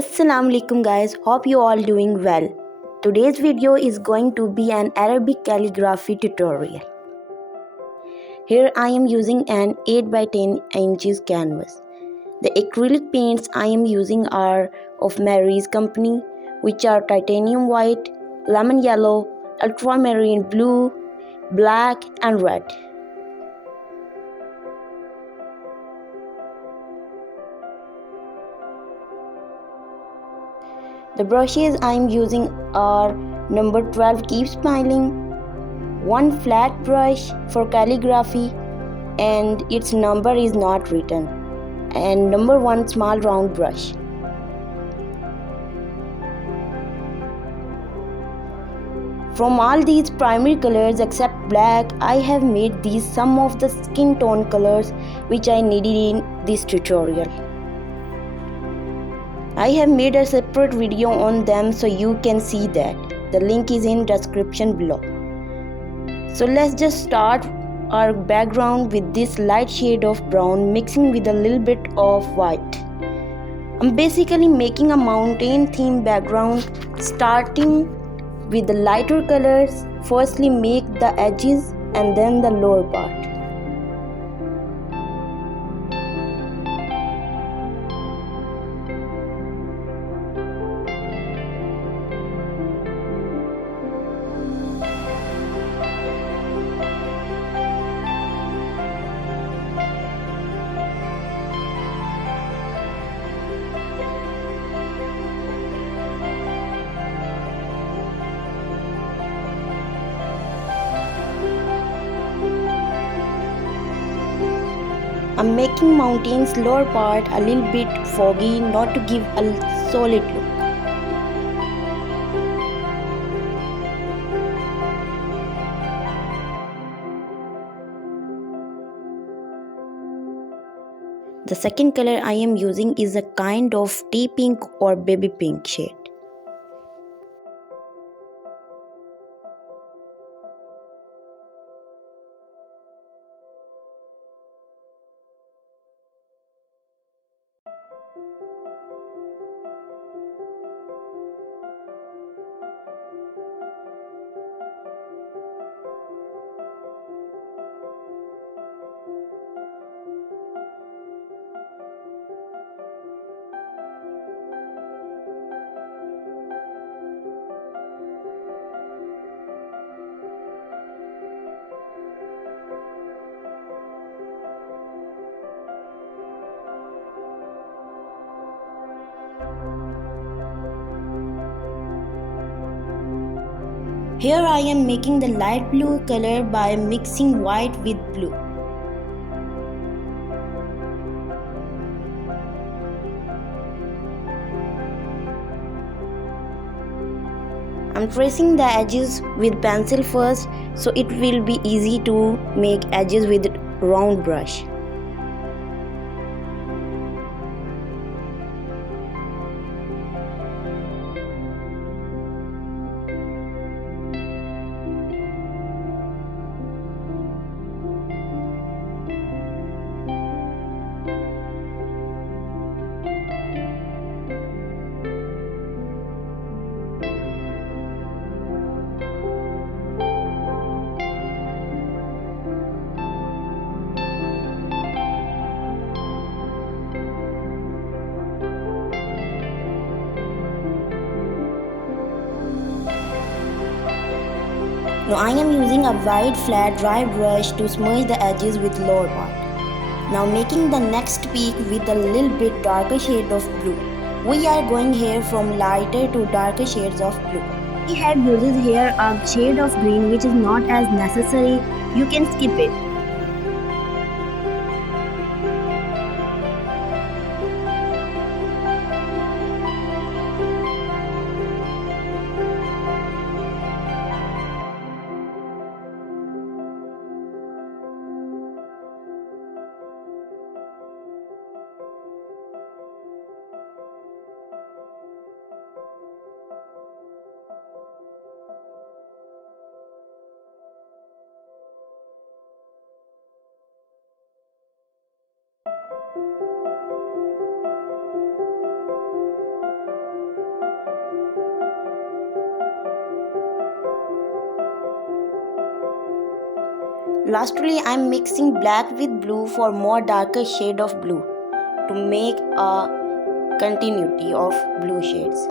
Assalamualaikum guys, hope you all doing well. Today's video is going to be an Arabic calligraphy tutorial. Here I am using an 8 by 10 inches canvas. The acrylic paints I am using are of Mary's company, which are titanium white, lemon yellow, ultramarine blue, black and red. The brushes I am using are number 12 Keep Smiling, one flat brush for calligraphy and its number is not written, and number 1 small round brush. From all these primary colors except black, I have made these some of the skin tone colors which I needed in this tutorial. I have made a separate video on them so you can see that. The link is in description below. So let's just start our background with this light shade of brown mixing with a little bit of white. I'm basically making a mountain theme background, starting with the lighter colors. Firstly make the edges and then the lower part. I'm making mountain's lower part a little bit foggy, not to give a solid look. The second color I am using is a kind of tea pink or baby pink shade. Here I am making the light blue color by mixing white with blue. I'm tracing the edges with pencil first, so it will be easy to make edges with round brush. Now I am using a wide flat dry brush to smudge the edges with lower part. Now making the next peak with a little bit darker shade of blue. We are going here from lighter to darker shades of blue. We have uses here a shade of green which is not as necessary. You can skip it. Lastly, I'm mixing black with blue for more darker shade of blue to make a continuity of blue shades.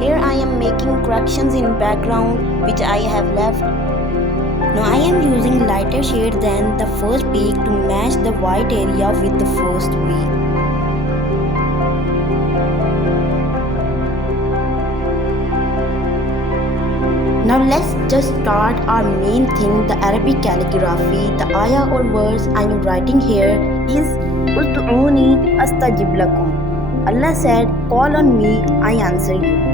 Here I am making corrections in background which I have left. Now I am using lighter shade than the first peak to match the white area with the first peak. Now let's just start our main thing, the Arabic calligraphy. The ayah or verse I am writing here is Ud'uni Astajib Lakum. Allah said, call on me, I answer you.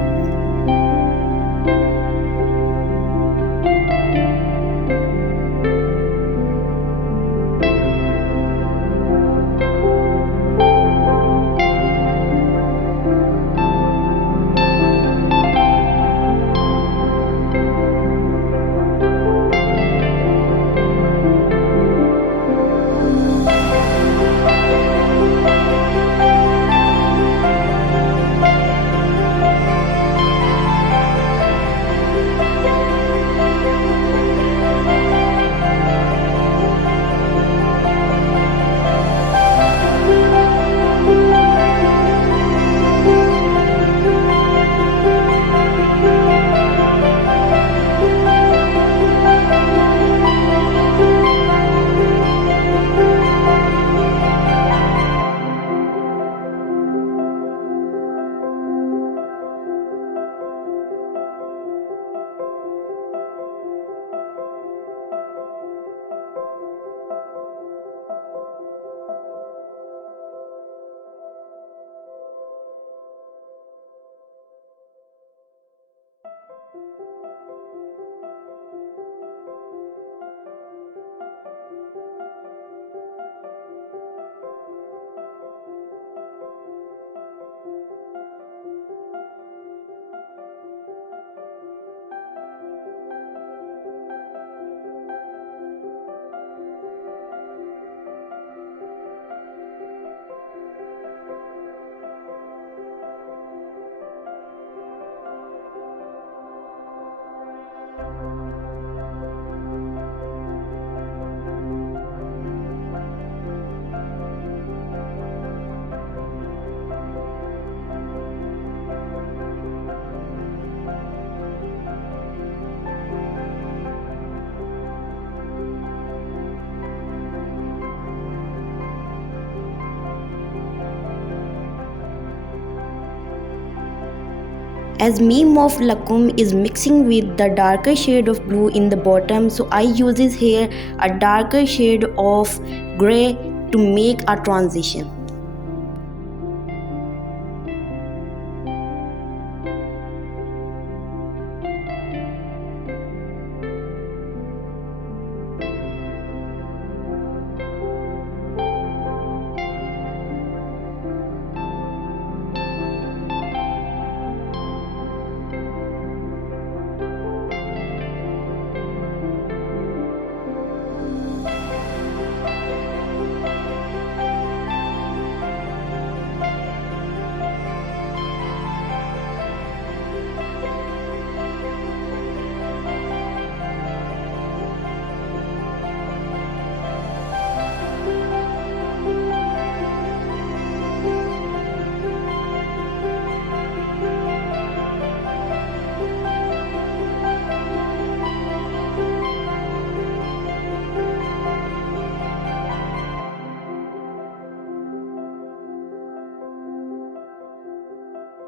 As meme of Lakum is mixing with the darker shade of blue in the bottom, so I uses here a darker shade of grey to make a transition.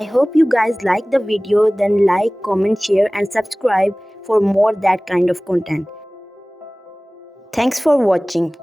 I hope you guys like the video, then like, comment, share and subscribe for more that kind of content. Thanks for watching.